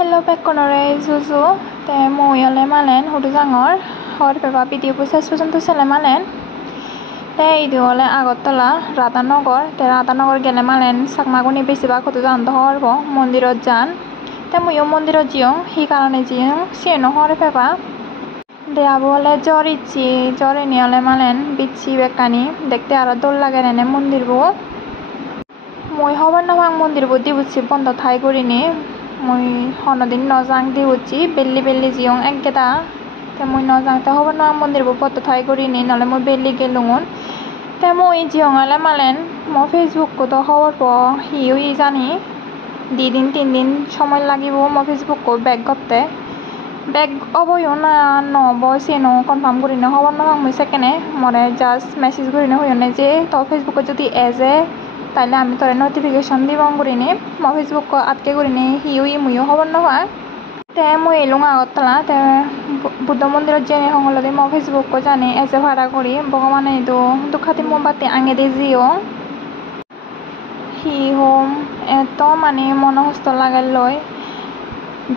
Hello Pekonore Zuzu te moyole malen hudu jangor hor peba video শেষ পর্যন্ত ছেলে মালেন te idi ole Agartala Radhanagor te Radhanagor gele malen sakmaguni besibag hudu janto horbo mondirot jan te muyo mondirot jiong hi karone jiong sieno hor peba de abo ole jorini ole malen bichi bekani dekte aro dol lage rene mondirbo moi hobor nopang mondirbo dibuchi bondo thai gurini moi honodin nojang dibuchi belli jiong ekgeda te moi nojang te hobor nopang mondirbo bondo thai gurini nole moi belli gelungon te moi jiong ole malen mo Facebook ko to hobor po hi ui jani 2 দিন 3 দিন সময় লাগিব mo Facebook ko back করতে back oboyo na no bo seno confirm gurini hobor nopang moi sekene more just message gurini hoyone je to Facebook ko jodi as তাইলে আমি তোরে notification Dibang গুরিনি মো Facebook কো আটকে গুরিনি হিউই মুইও খবর নবা তে মই এলুং আগতলা তে বুদ্ধ মন্দিরত জেনে হংলদি মো ফেসবুক কো জানি এসে ভাড়া করি ভগবানে দো দুখাতি মোমবাতি আঙে দে জিও হি হোম এত মানে মনহস্ত লাগাল লয়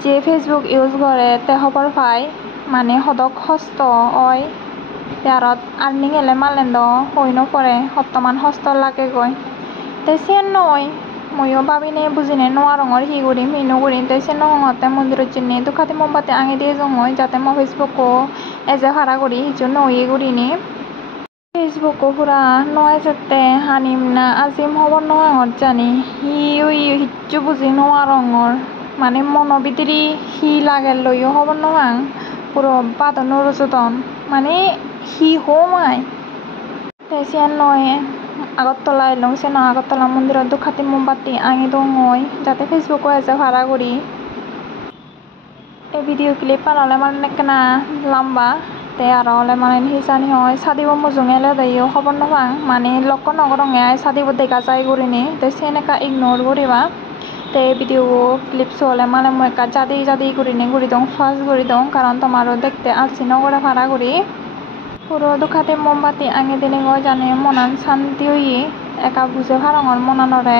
যে ফেসবুক ইউজ করে তে খবর পাই মানে হদক হস্ত হয় তারত আর্নিং এলে মালেন দ হইন পরে হত্তমান হস্ত লাগে গয় te sen noi moyo babine bujine noarongor hi guri minu guri te sen nohote mondirot jinni dukhati mombati ange die jongoi jate mo Facebook ko eje hara guri hichu noi gurini Facebook ko pura noi jette hanim na azim hobor noangor jani hi ui hichu buji noarongor mane mono bidiri hi lagel loyo hobor noang puro badonor jodon mane hi homai te sen noi Agartala elong seno Agartala mondirot dukhati mombati angi dongoi jate Facebook ko eje bhara guri এই video clip বানালে মানে একনা লম্বা তে আর হলে মানে হিসানি হয় সাদিব মুজুঙেলে দেইও খবর নপাং মানে লক্ষ্য নগরঙে আই সাদিব দেখা যায় গুরিনি তে সেনেকা ইগনোর করিবা তে ভিডিও ক্লিপস হলে মানে মই একা জাদি গুরিনি গুরি দং ফাস্ট গুরি দং কারণ তোমারও দেখতে আসছি নগরে ভাড়া গুরি পুরো দুখাতে মোমবাতি আঙে দিনে গো জানে মনান শান্তি হই একা বুঝে ভারঙর মনানরে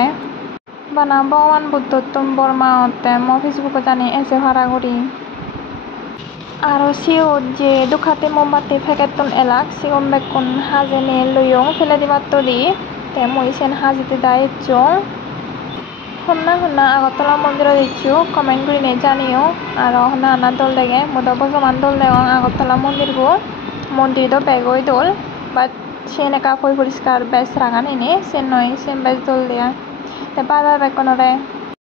বানা ভগবান বুদ্ধত্তম বর্মা হতে মো ফেসবুকে জানি এসে ভাড়া করি আরো সিও যে দুখাতে মোমবাতি ফেকেতন এলাক সিগম বেকুন হাজে নে লইয়ং ফেলে দিবার তলি তে মই সেন হাজিতে দায়িত্ব হন্না আগরতলা মন্দির দিচ্ছু কমেন্ট করি নে জানিও আর হন্না আনা দল দেগে মোদ বর্তমান দল দেওয়া আগরতলা মন্দির গো মন্দির তো বেগই দল বাট সেনেকা পরিষ্কার বেশ রাঙানি নে সে নয় সেম বেশ দল দেয়া তে বাবা বেকনরে